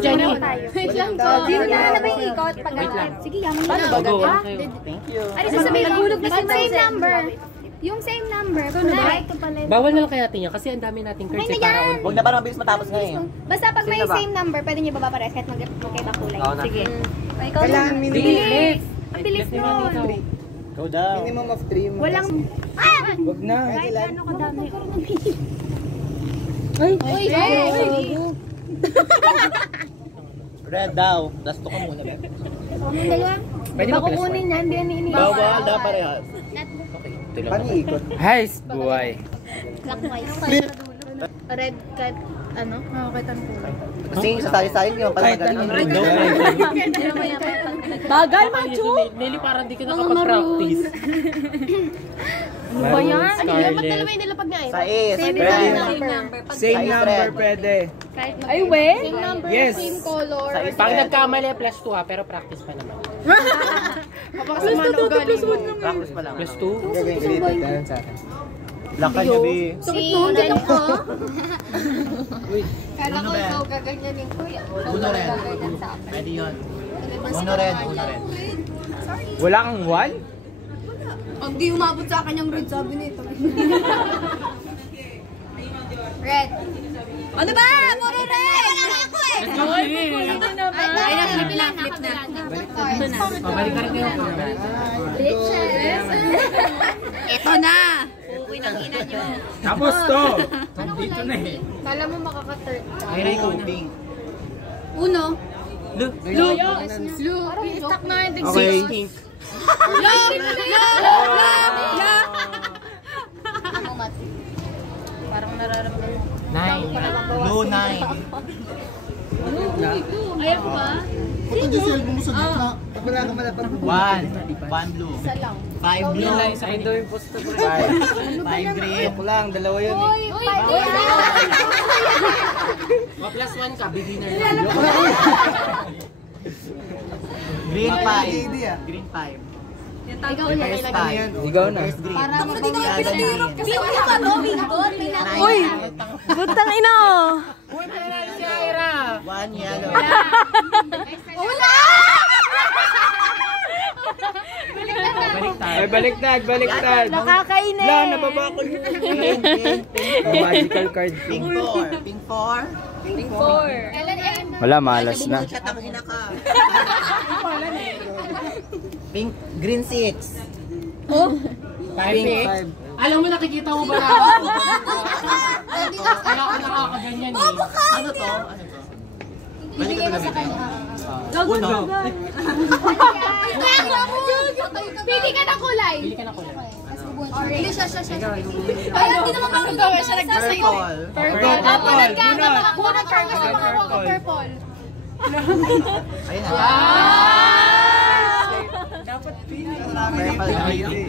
Jenny. Wait lang po. Dito na ba yung ikot? Pag sige, yaman mo na. Thank you. Ano sasabihin? Nagulog na same number. Yung same number. Bawal na lang kaya natin yan kasi ang dami nating cards eh para all. Huwag na parang mabilis matapos ngayon. Basta pag may same number, pwede nyo babapares kahit magkaiba kulay. Sige. Kailangan Bilis! Ang bilis nun! Go down. minimum of 3. Walang... Wag na. Kahit ano kadami. Red daw. Dasto ka muna, Beb. Pwede ba kukunin yan? Hindi yan iniiba. Bawal na parehas. Paano ikot? Heis, buhay. Red kahit ano? Kahit ano kulay. Kasi sa tayo-tayo nyo, pala magaling. Bagal, macho! Nelly, parang di ka nakapag-practice. Ano ba yan? Ano yan? Ba't dalawa yung nilapag na eh? Sa is. Same number pwede. Ay, we? Same number, Yes. same color. Pag nagkamali, plus 2 ha, pero practice pa naman. Plus 2 to plus 1 lang. Practice pa lang. Plus 2? Gagawin related ka sa akin. Lakan nyo, Bi. Sakit mo, ganyan ko. Kala ko ikaw gaganyanin ko. Uno red. Pwede yun. Uno red, uno red. Wala kang 1? Pag di umabot sa akin yung red, sabi nito. Red. Ano ba? Puro red! Wala ako eh! Ay, flip na. Pabalik ka rin kayo. Bitches! Ito na! Uuwi ng ina nyo. Tapos to! Dito na eh. Kala mo makaka-third ka. Ay, ikaw, pink. Uno. Look! Blue. Stuck na yung Okay. Pink. Parang nararamdaman. 9. Blue 9. Ayaw ba? Kung yung cellphone mo sa gitna, wala ka malapag. 1 blue. Isa lang. 5 blue. Sa akin daw yung posto ko. 5 green. Ako lang, dalawa yun eh. Uy, Plus 1 ka, beginner lang. Green 5. Green 5. ikaw ulit. First 5. Ikaw na. First green. Para mapag-green. Kasi wala ka mo, Wingot. Uy! Butang ina! Uy, panalo si Ira! 1 yellow. Una! Ay, baliktad. Nakakainis! Wala, nababa ko yun. Pink, pink, pink. Magical card. Pink 4. Pink 4. Pink 4. Kailan yan? Wala, malas na. Chat ang ina ka. Pink, green 6. Pink. Alam mo, nakikita mo ba na ako? Kaya ako nakakaganyan eh. Ano to? Balik ka sa kanya. Uno. Pili ka ng kulay. Pili ka na kulay. Pili siya. Ay, hindi naman makagawa siya. Nagsasayo. Purple. Bunad ka. Bunad ka. Gusto makakuha ka purple. Ayun na. Dapat pili. Purple green.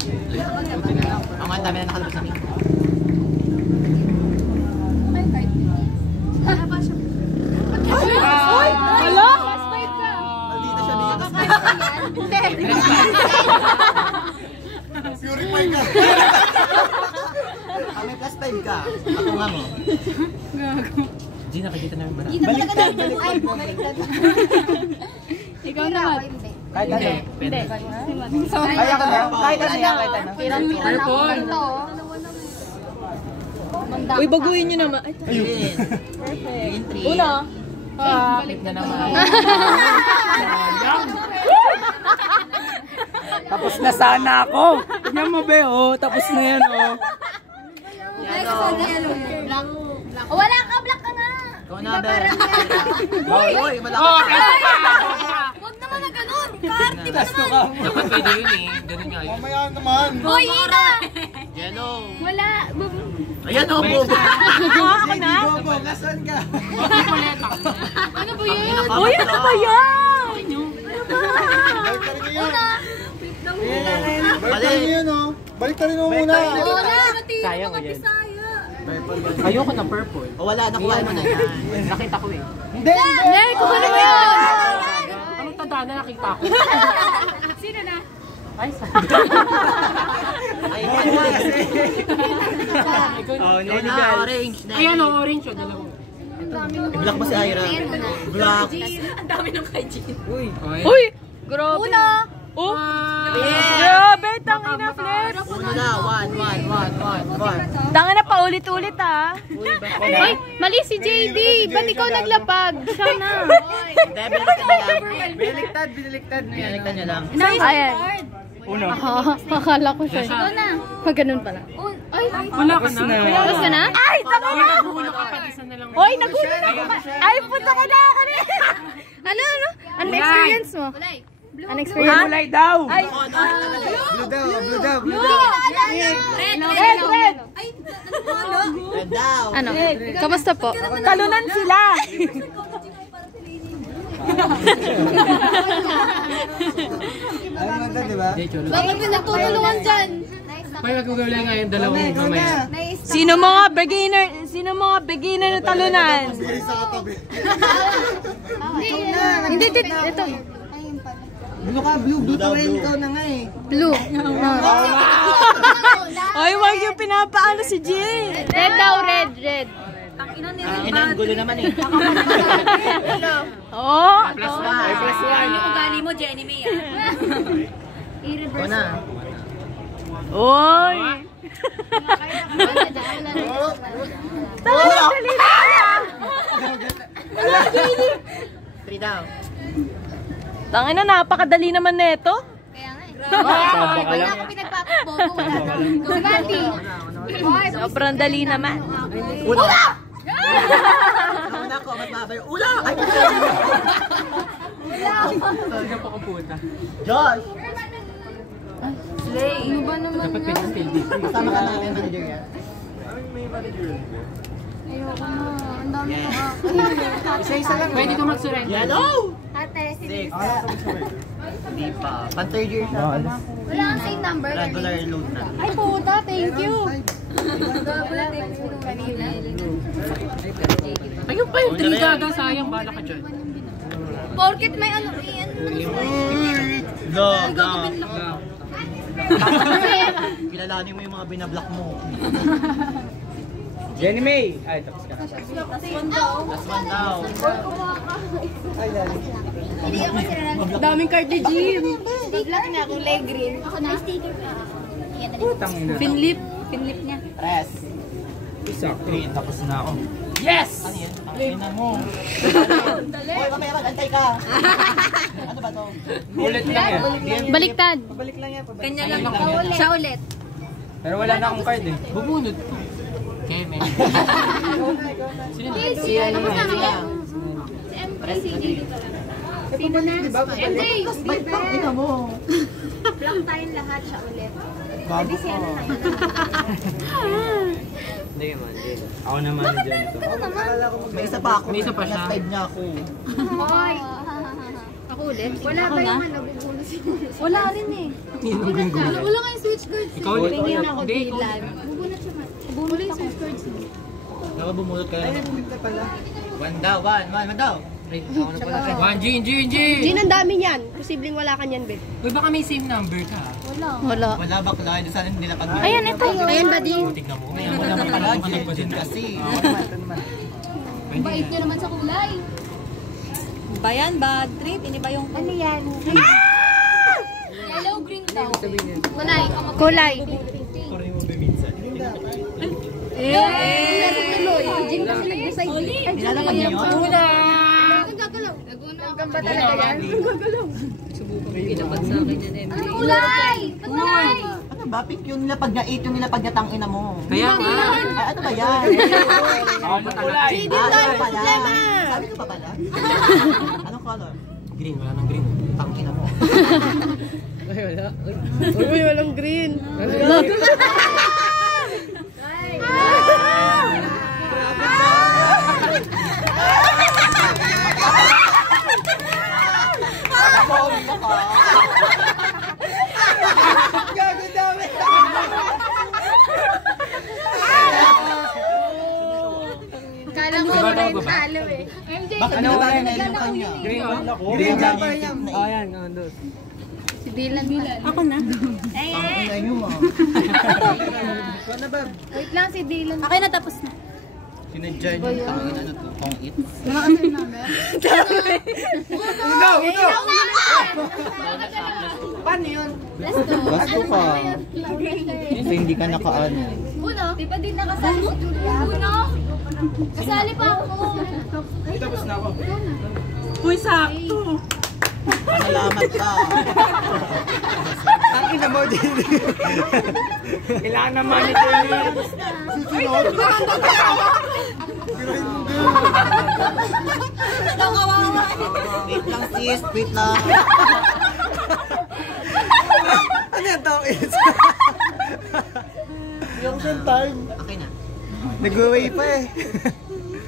Ang dami na nakalabas sa pink. Uy! Hello? Maldita siya dito. Purify ka. May plus 5 ka. Ako nga mo. G, nakikita namin ba na? Baliktad. Ikaw naman. Kahit ano. Pwede. Kaya ka na. Kahit ano yan, kahit ano. Purple. Uy, baguhin nyo naman. Green. Green 3. Una. Balik na naman. Tapos na sana ako. Tignan mo, be, oh. Tapos na yan, oh. Wala ka, black ka nga. Ikaw na, be. Uy, malaki. Huwag naman na ganun. Karte mo Gasto naman. ka. Dapat pwede yun eh. Ganun nga yun. Mamaya naman. Hoy, Ira! Yellow. Wala. Ayan o, bobo. Ako na? Bobo, kasan ka? Ano ba yun? Uy, ano ba yan? Balik ka rin yun. Balik ka rin yun, oh. Balik ka rin mo muna. Una. Sayang ko yan. Ayoko na purple. O wala, nakuha mo na yan. Nakita ko eh. Hindi, hindi. Nay, kukunin mo yun! Anong tanda na nakita ko? Sino na? Ay, Ay, Oh, yun na, orange. Ayan o, orange o, dalawa. I-block mo si Ira. Block. Ang dami ng kay Jean. Uy! Grabe. Una! Oh! Grabe, tangina, Flex. Una na. One. Tangina pa ulit-ulit ah. Ay, mali si JD. Ba't ikaw naglapag? Siya na. Hindi, binaliktad Biniliktad. Binaliktad niya lang. Ayan. Una. Akala ko siya. Ito na. Pag ganun pala. Ay, Wala ka na. tapos ka na? Ay, tangina! Nagulo ka pa, isa na lang. Hoy, nagulat ako. Ay, puta ka na ako na. Ano? Ano experience mo? Ano experience? Uy, mulay daw. Ay, Blue daw. red. Red daw. Ano? Kamusta po? Talunan sila. Ay, maganda, di ba? Bakit ka nagtutulungan dyan? May magugawin nga yung dalawang mamaya. Sino mga beginner na talunan? Bili sa katabi. Hindi, ito. Blue ka, blue. Blue daw, blue. Blue. Ay, wag yung pinapaano si Jay. Red daw, red. Ang gulo naman eh. Oh, Plus one. Yung ugali mo, Jenny May. Una. oy. Dali na. 3 daw. Tangina, napakadali naman neto. Kaya nga eh. Wala ako pinagpapabogo. Wala na. Gandhi. Sobrang dali naman. Una! Una ko, matbabay. Una! Ay, Sige pa ko puta. Josh! Ano ba naman? Dapat pinag-skill dito. Kasama ka namin, manager yan. Ayoko na. Ang dami ko Isa-isa lang. Pwede ko mag-surrender. Yellow! Ate, 6. Hindi pa. Pan-third year siya. wala kang same number. Regular load na. Ay, puta. Thank you. Wala, thank you. Kanina. Ayun pa yung 3 gaga. Sayang, bala ka dyan. Porkit may ano. Go! Kilalanin mo yung mga binablock mo. Jenny May. Ay, tapos ka. Last one daw. Daming card ni Jim. Black na, kulay green. Ako na. Sticker ka. Putang ina. Finlip niya. Press. Isa. Green, tapos na ako. Yes! Ano yan? Tangina mo. Hoy, mamaya mag-antay ka. Ano ba to? Ulit lang yan. Baliktad. Kanya lang. Siya ulit. Pero wala na akong card eh. Bubunod ko. Keme. Si ano mo sa Press na din. Sino na? MJ! Bait pa, ina mo. Block tayong lahat siya ulit. Bago ko. Hindi man. Ako naman dyan ito. May isa pa ako. May isa pa siya. Last 5 niya ako. Hoy! Ako ulit? Wala ba yung nabubulo si Wala rin eh. Wala nga yung switch cards. Ikaw ulit. Tingin ako Hindi, dilan. Bubunot siya man. Bubunot yung switch cards mo. Nakabumulot ka lang. pala. 1 daw, 1 daw. One, Gin. Jin, ang dami niyan. Posibleng wala ka niyan, babe. Uy, baka may same number ka. Wala. Wala bakla, hindi sana nila pag- Ayan, ito. Ayan ba din? Tignan mo. May naman pala, din kasi. Bait niya naman sa kulay. Ba yan? Bad trip? Ini ba yung... Ano yan? Yellow, green daw. Kulay. Kulay. Jim kasi nag-decide. Nilalaman niya yun? Nagagalaw. Hanggang ba talaga yan? Anong kulay? Kulay! Ano ba? Pink yung nilapag niya, 8 yung nilapag niya, tangina mo. Kaya nga. Ay, ano ba yan? Ako matulay. Ano ba pala? Sabi ko pa pala? Anong color? Green, wala nang green. Tangina mo. Uy, walang green. Kala ko wala yung talo eh. MJ, Bakit nilagay na yung kanya? Green ako. Green jumper niya. Ayan, doon. si Dylan. Ako na. Tangina nyo mo. Wait lang si Dylan. Okay na, tapos na. Sinadya niyo yung tangin ano to, kong it. Uno! Paano yun? Gasto ka. Kasi hindi ka nakaano. Uno? Di ba din nakasali si Julia? Uno? Kasali pa ako. Ay, tapos na ako. Uy, sakto. Salamat ka. Ang ina mo, JD. Kailangan naman ito yun. Susunod. Wait lang sis, wait lang. Ano yan tao is? Yung same time. Okay na. Nag-away pa eh.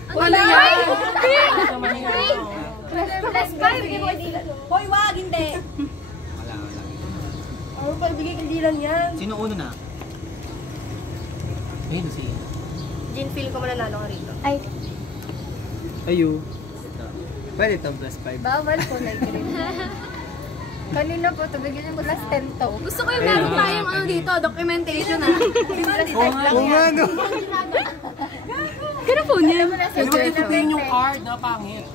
Wala yan! Plus 5. Hoy, wag, hindi. Ano pa ibigay kandilan yan? Sino uno na? Ayun si... Gin, feel ko mananalo ka rito. Ay, Ayo. Pwede itong plus 5. bawal po na green. Kanina po, bigyan niyo plus 10 to. Gusto ko yung meron tayong ano dito, documentation ah. Oo nga no. Kaya po niya. Hindi mo titipin yung card na pangit.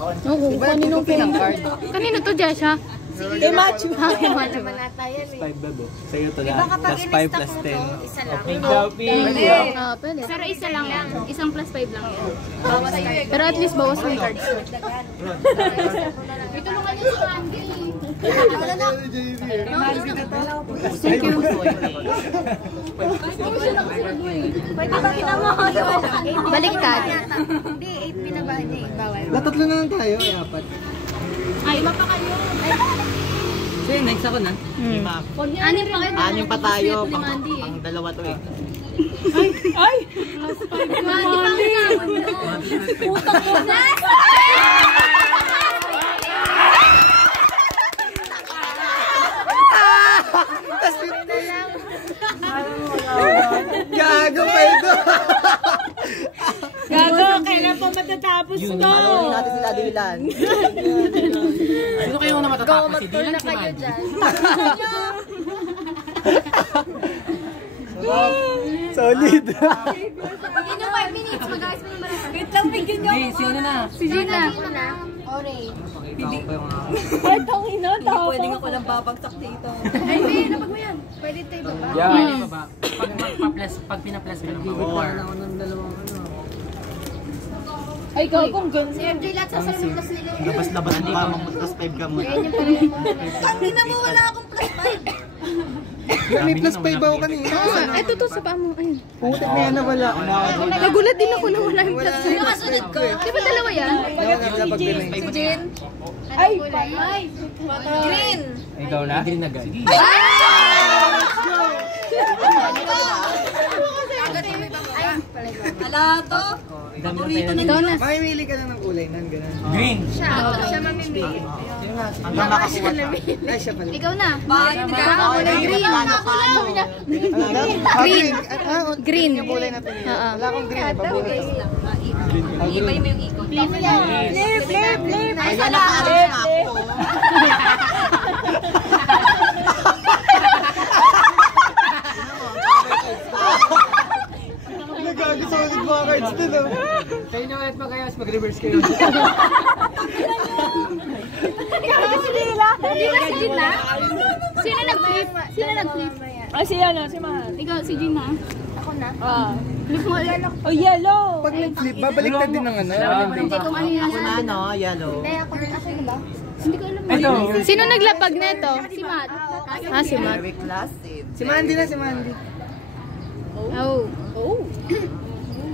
Oo, kanino po yung card? Kanino to, Jesha? I-match mo. naman ata yan 5 babo. Sa'yo to Diba lahat. kapag Plus 5 plus 10. isa lang. Pwede. Pwede. Pero isa lang yan. Isang plus 5 lang yan. Pero at least bawas yung cards. Ito naman yung scandal. Wala na. Thank you. Pwede ba kita mo? Baliktad. Hindi, 8 pinabahan niya eh. Bawal. Natatlo na lang tayo. Ay, apat. Ay, iba pa kayo. So yun, next ako na. Lima. Anim pa kayo. Anim pa tayo. Ni Mandy eh. Pang dalawa to eh. Ay! Ni Mandy pa kasama mo. Putang ko na! Gago pa ito. Gago, kailan pa matatapos to? Alamin natin sila Dylan. Sino kayo na matatapos? Si Dylan, si Mandy. Solid. Bigyan nyo 5 minutes. Mag-ayos mo yung malata. Wait lang, bigyan niyo Hey, ako. sino na? Si Gina. Ore. Ay, tangina, tapos. Pwedeng ako lang babagsak dito. Ay, hindi. Napag mo yan. Pwede tayo ba? Pwede ba ba? Pag pinaplas ka ng bawal. Ay, ikaw kung ganun. Si MJ lahat sa salong plus nila. Labas-labas mo ka, mag-plus 5 ka muna. Yan yung pala mo. Tingnan mo, wala akong plus 5. May plus 5 ako kanina. Ito to sa paa mo. Ayun. Putik na yan na wala. Nagulat din ako na wala yung plus. Sino kasunod ko? Di ba dalawa yan? Si Jin. Ay, green. Ikaw na? Green agad. Ala to. Ikaw na. Mamimili ka na ng kulay nan, ganun. Green. Siya mamimili. Hanggang makakuha ka. Ay, siya pala. Ikaw na. Bakit hindi ka Ako na green. Green. Green. Yung kulay natin. Oo. Wala akong green. Paborito. Ibay mo yung ikot. Flip yan. Flip. Ay, nakaalis na ako. Nagagasolid mga cards din oh. Kayo na ulit mag-ayos, mag-reverse kayo. Di ba si Gina? Sino nag-flip? Sino nag-flip? Ay, si ano, si Mahal. Ikaw, si Gina. Ako na. Flip mo ulit. Oh, yellow. Pag nag-flip, babalik na din ng ano. Hindi kung ano yan. Ako na ano, yellow. Hindi ko alam. Ito. Sino naglapag neto? Si Matt. Ah, si Matt. Very classic. Si Mandy na, si Mandy. Oh. Oh.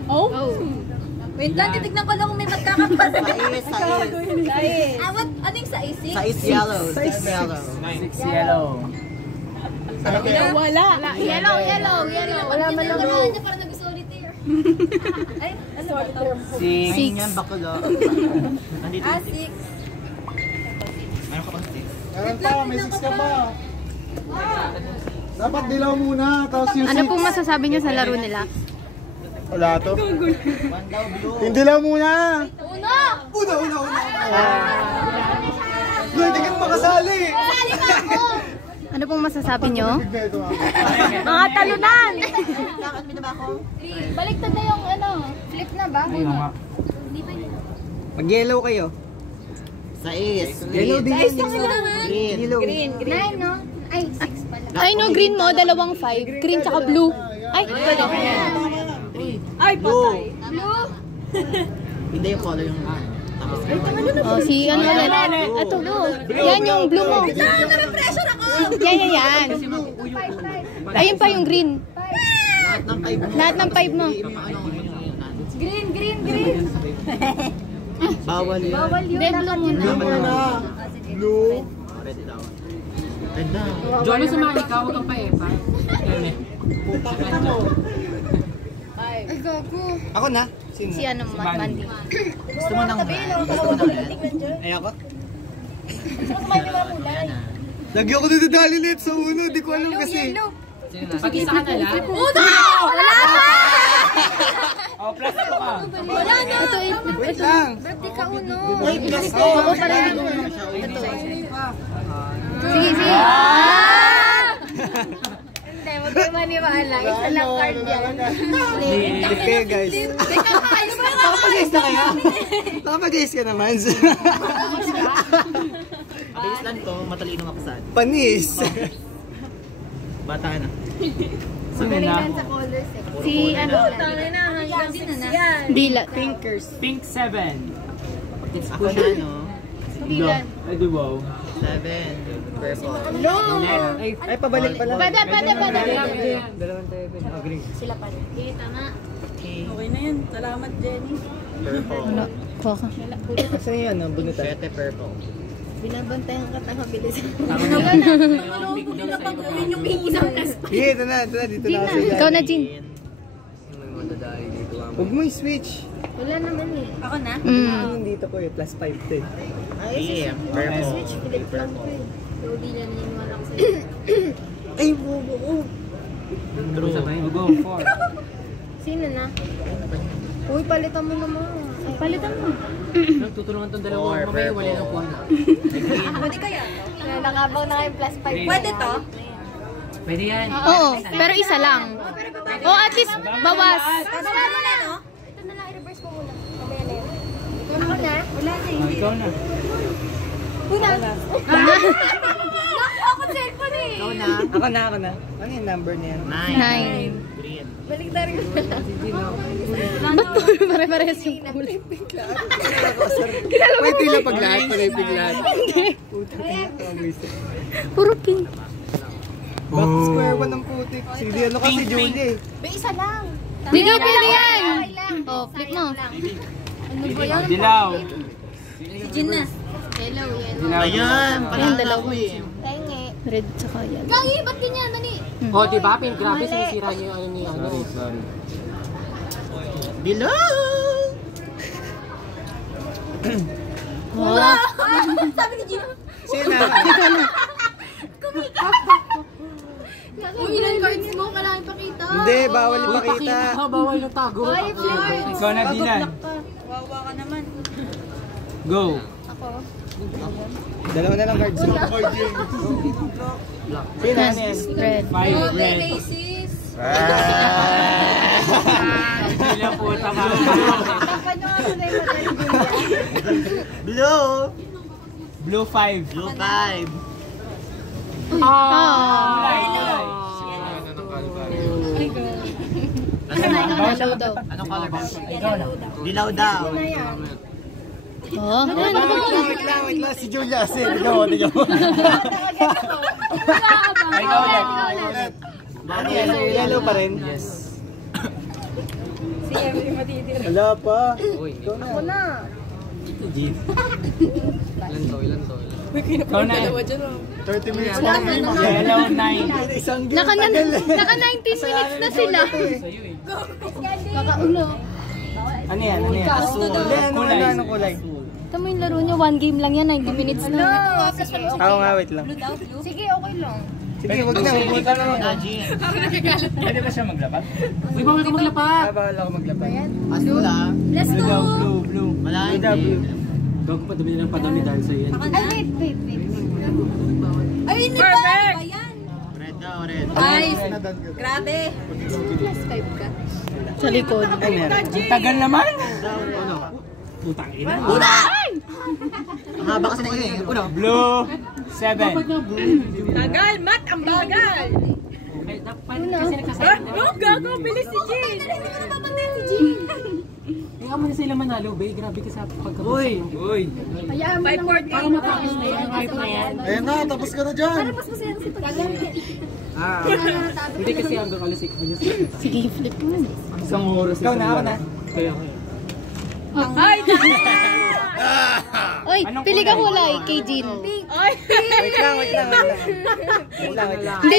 Oh. Wait lang, titignan ko lang kung may magkakapal. Sais. Ah, what? Anong sa AC? Sais yellow. Sais yellow. 6 yellow. Wala. Yellow. Wala man lang. Niya parang nag-solitaire. Ay, ano ba ito? 6. Ayun yan, bakulo. Nandito Ah, yung 6. Meron ka pang 6. Meron pa, may 6 ka pa. Dapat dilaw muna, tapos yung Ano pong masasabi niyo sa laro nila? Wala to. Yung dilaw muna. Uno! Uno. Hindi ka makasali. Sali ka ako! Ano pong masasabi nyo? Ito nga. Mga talunan! Kakadmi na ba ako? Baliktad na yung ano, flip na ba? Mag-yellow kayo. Sais. Yellow din yan. Green. Yellow. 9, no? Ay, 6 pala. Ay, no, green mo, 2-5. Green tsaka blue. Ay, pwede. Ay, patay. Blue? Hindi yung color yung tapos Oh, si ano ulit? Ito, blue. Yan yung blue mo. Na-pressure ako! Yan. Ayun pa yung green. lahat ng 5 Lahat ng 5 mo. Green. bawal yun. Hindi, blue muna. Blue muna. Blue. Red daw. Red daw. Jono sumali ka, huwag kang pa-epa. Ay, gago. Ako na. Sino? Si ano, Mandy. Gusto mo ng red? Gusto mo ng red? Ayoko. Lagi ako nadadali ulit sa uno. Di ko alam kasi. Pag-isa ka na lang. Wala pa! Oh, plus ka. Wala na. Wait lang. Birthday ka uno. Wait, plus ko. Oo, parang Sige. Hindi, huwag kayo maniwala. Isa lang card yan. Lift kayo guys. Nakapag-guess na kaya? Nakapag-guess ka naman. Bilis lang to, matalino ako saan. Panis. Bata na. Si ano? Dila. Pink 7. Ako na, no? Dilan. Ay, di wow. 7. Purple. Ay, pabalik pala. Bada. Dalawang tayo. Oh, green. Sila pala. Tama. Okay na yan. Salamat, Jenny. Purple. Kuha. Saan yun? Ang bunutan? 7 purple. Binabantayan ka tanga bilis. Pink daw sa'yo. Gawin yung isang kas. Sige, ito na. Dito na ako. Ikaw na, Jean. Huwag mo i-switch. Wala naman eh. Ako na? Ano dito ko eh? Plus 5 to eh. Purple. Purple. Lodi na niniwala ko sa'yo. Ay, bubo. True. We'll go 4. Sino na? Uy, palitan mo naman. Palitan mo. Tutulungan tong dalawa. Mamaya wala ng kuha na. Pwede kaya? Nakabaw na kayo plus 5. Pwede to? Pwede yan. Oo, pero isa lang. Oh, at least bawas. Bawa mo na, no? Ito na lang, i-reverse mo muna. Mamaya na yun. Ako na? Wala na Oh, ikaw na. Una. Ako cellphone eh. Ikaw na. Ako na. Ano yung number niya? 9. Green. Baliktarin ko na. Ba't pare-parehas yung kulay? Wait, tila pag lahat pala yung biglaan. Puro pink. Back to square one ng putik. Sige, ano kasi Julie eh. May isa lang. Sige, pwede yan. Oh, flip mo. Ano ba yan? Dilaw. Si Jin na. Yellow, yellow. Ayan, Yung pala dalawa. ako eh. Tenge. Red tsaka yellow. Gangi, ba't ganyan? Nani? Oh, di ba? Grabe sinisira niyo yung ano niyo. Below! Oh. Sabi ni Gina. Sino na? Uy, ilan cards mo? Kailangan ipakita. Hindi, bawal ipakita. Bawal yung tago. Ay, Florence. Ikaw na, Dilan. Wawa ka naman. Go. Ako. Dalawa na lang cards mo. Sino na yan? Red. 5 red. Racist. Dilan po, tama. Blue! Blue 5. Blue 5. Yellow daw. Anong color ba? Dilaw daw. Oh. Wait lang. Si Julia kasi. Ikaw. Ikaw ulit. Yellow pa rin? Yes. Si Emily matitira. Wala pa. Ako na. Ikaw na. 30 minutes. Yellow 9. Isang Naka 19 minutes na sila. Kakaulo. Ano yan? Anong kulay? Ito mo yung laro niya, 1 game lang yan, 90 minutes na. Oo nga, wait lang. Sige, okay lang. Sige, wag na. Huwag na. Pwede ba siya maglapat? Uy, bawal ka maglapat. Bawal ako maglapag. Asula. Let's go! Blue. Wala hindi. Gago pa dumi ng padami dahil sa yan. Ay, wait. Ay, hindi ba? Ba yan? panoorin. Nice! Grabe! Plus 5 ka. Sa likod. Ay, meron. Tagal naman. Uno. Putang ina. Ang haba kasi na yun eh. Uno. Blue 7. Tagal! Mat! Ang bagal! Oh, gago! Bilis si Jin! Hindi ko napapansin si Jean. Kaya mo na sila manalo, be. Grabe ka sa pagkabasa. Uy! Hayaan mo lang. Parang matapos na yung hype na yan. Ayan na, tapos ka na dyan. Para mas masaya si Tagal. Hindi kasi hanggang alas 6. Sige, flip mo. Isang oras. Ikaw na, ako na. Kaya. Ay! Oy, pili ka kulay kay Jean. Wait lang. Hindi,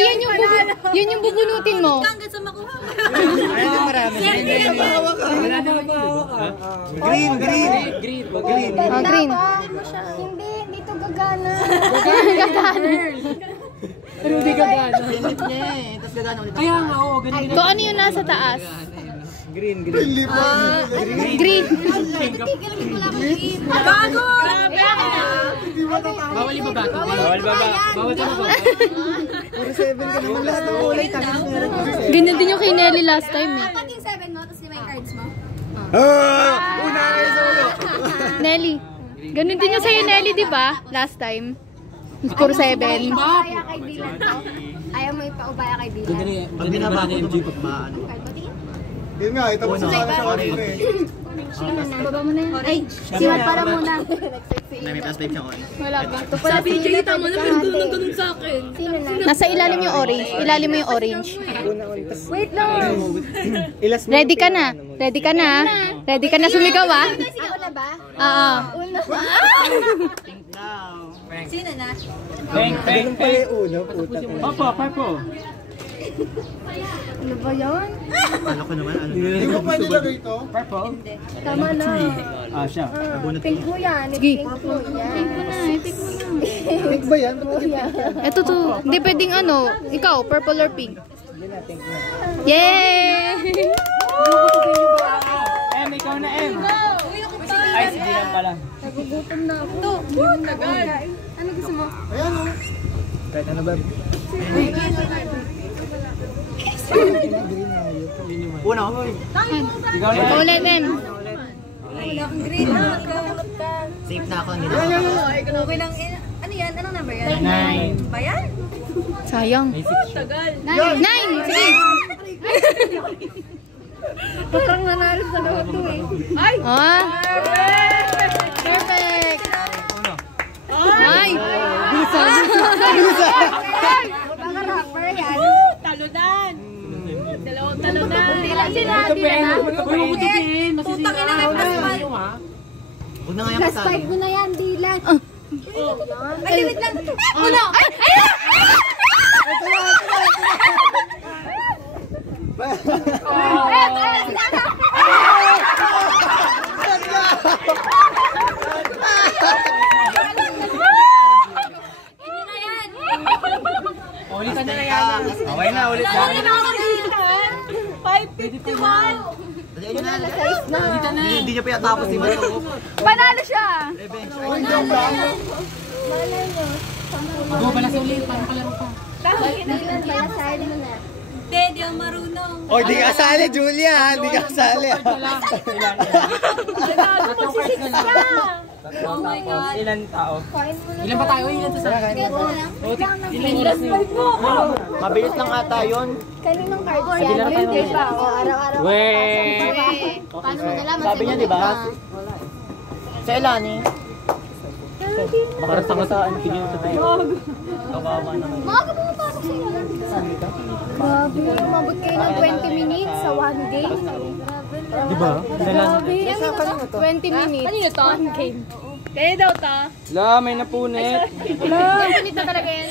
yun yung bubunutin mo. Hanggang sa makuha mo. Ayun yung marami. Wala na ba? Green. Green. Ah, green. Hindi, dito gagana. Pero hindi ka gano'n. Delete niya eh. Tapos gagana ulit. Kaya nga, oo. Ganun. Kung ano yung nasa taas. Green. Green. Titigil ko lang green. Gago! Grabe! Bawal yung baba. Bawal yung baba. Puro 7 ka naman lahat. Kulay, tapos meron. Ganyan din yung kay Nelly last time eh. Dapat yung 7 mo, tapos 5 cards mo. Una kayo sa ulo. Nelly. Ganun din yung sa'yo Nelly, di ba? Last time. Puro 7. Ipaubaya kay Dylan to. Ayaw mo ipaubaya kay Dylan. Pag binaba ko ito, pag maano. Yun nga, itapos na sana siya kanina eh. Sino na? Baba mo na yan. Ay, siwat para muna. May plus 5 siya ko. Wala ba? Ito pala si Jay, tama na pinagdunong sa akin. Sino na? Nasa ilalim yung orange. Ilalim mo yung orange. Wait lang. Ilas mo. Ready ka na? Ready ka na? Ready ka na sumigaw ah? Sigaw na ba? Oo. Uno. Sino na? Ganun pala yung uno. Puta. Opo, purple. Ano ba yan? Ano ko naman? Ano? Hindi mo pa nilagay ito? Purple? Tama na. Siya. Pink mo yan. Sige. Pink mo yan. Pick mo na. Pink ba yan? Ito to. Hindi pwedeng ano. Ikaw, purple or pink. Yay! Ikaw na, M. Ay, sige yan pala. Nagugutom na ako. Ano gusto mo? Ayan o. Kahit ano ba? Uno. Ikaw na. Ulit, M. Wala akong green. Safe na ako. Hindi na Okay lang. Ano yan? Anong number yan? 9. Ba yan? Sayang. Tagal. 9! Sige. Parang nanalo sa loto eh. Ay! Ah. Perfect. Ay! Baka rapper yan. Talunan! Talunan! Sila na. Uy, magutupin. Putang ina nga plus 5. Huwag na nga yung Plus kasali. 5 mo na yan, Dylan. Ay, wait lang. Uno! Ay! Ulitan na yan. Okay na, ulit na. 551! Dali nyo na. Hindi nyo pa yatapos si Mato. Panalo siya. Go pala sa ulit. Parang kalaro pa. Dylan, palasahid mo na. Hindi, di ako marunong. Oh, di ka kasali, Julia. Di ka kasali. Oh my God. Ilan tao? Coin mo na. Ilan ba tayo? Ilan to sa akin? Ilan oras na yun? Mabilis lang ata yun. Kaninong cards yan? Birthday pa. O, araw-araw. Weh! Paano mo nalaman? Sabi niya, di ba? Sa Elani. Para tanga sa ano, tingin sa tayo. Kawawa naman. Maaga pumapasok sa'yo. Grabe, umabot kayo ng 20 minutes sa one game. Di ba? Grabe. 20 minutes. Kanino to? One game. Kaya daw ta. La, may napunit. Definite na talaga yan.